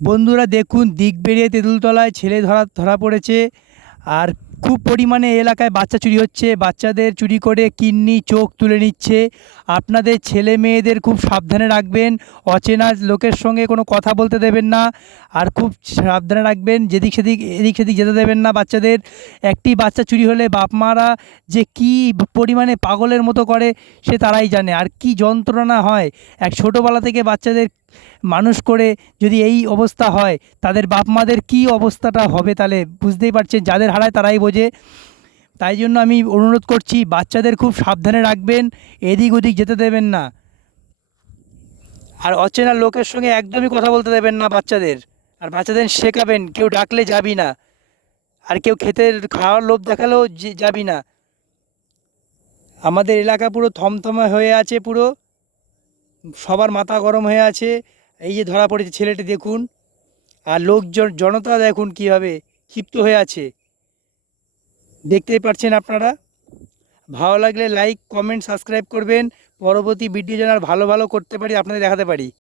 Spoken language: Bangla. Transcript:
বন্ধুরা দেখুন, দিঘবেড়িয়া তেঁতুলতলায় ছেলে ধরা ধরা পড়েছে। আর খুব পরিমাণে এলাকায় বাচ্চা চুরি হচ্ছে, বাচ্চাদের চুরি করে কিডনি চোখ তুলে নিচ্ছে। আপনাদের ছেলে মেয়েদের খুব সাবধানে রাখবেন, অচেনা লোকের সঙ্গে কোনো কথা বলতে দেবেন না। আর খুব সাবধানে রাখবেন, যেদিক সেদিক এদিক সেদিক যেতে দেবেন না বাচ্চাদের। একটি বাচ্চা চুরি হলে বাপ মারা যে কী পরিমাণে পাগলের মতো করে সে তারাই জানে, আর কি যন্ত্রণা হয়। এক ছোটোবেলা থেকে বাচ্চাদের মানুষ করে যদি এই অবস্থা হয়, তাদের বাপ মাদের কী অবস্থাটা হবে তাহলে বুঝতেই পারছেন। যাদের হারায় তারাই বোঝে। তাই জন্য আমি অনুরোধ করছি, বাচ্চাদের খুব সাবধানে রাখবেন, এদিক ওদিক যেতে দেবেন না। আর অচেনা লোকের সঙ্গে একদমই কথা বলতে দেবেন না বাচ্চাদের। আর বাচ্চাদের শেখাবেন, কেউ ডাকলে যাবি না, আর কেউ খেতে খাওয়ার লোভ দেখালেও যাবি না। আমাদের এলাকা পুরো থমথমে হয়ে আছে, পুরো সবার মাথা গরম হয়ে আছে। এই যে ধরা পড়েছে ছেলেটি দেখুন, আর লোকজন জনতা দেখুন কীভাবে ক্ষিপ্ত হয়ে আছে, দেখতেই পাচ্ছেন আপনারা। ভালো লাগলে লাইক কমেন্ট সাবস্ক্রাইব করবেন, পরবর্তী ভিডিও যেন আর ভালো ভালো করতে পারি, আপনাদের দেখাতে পারি।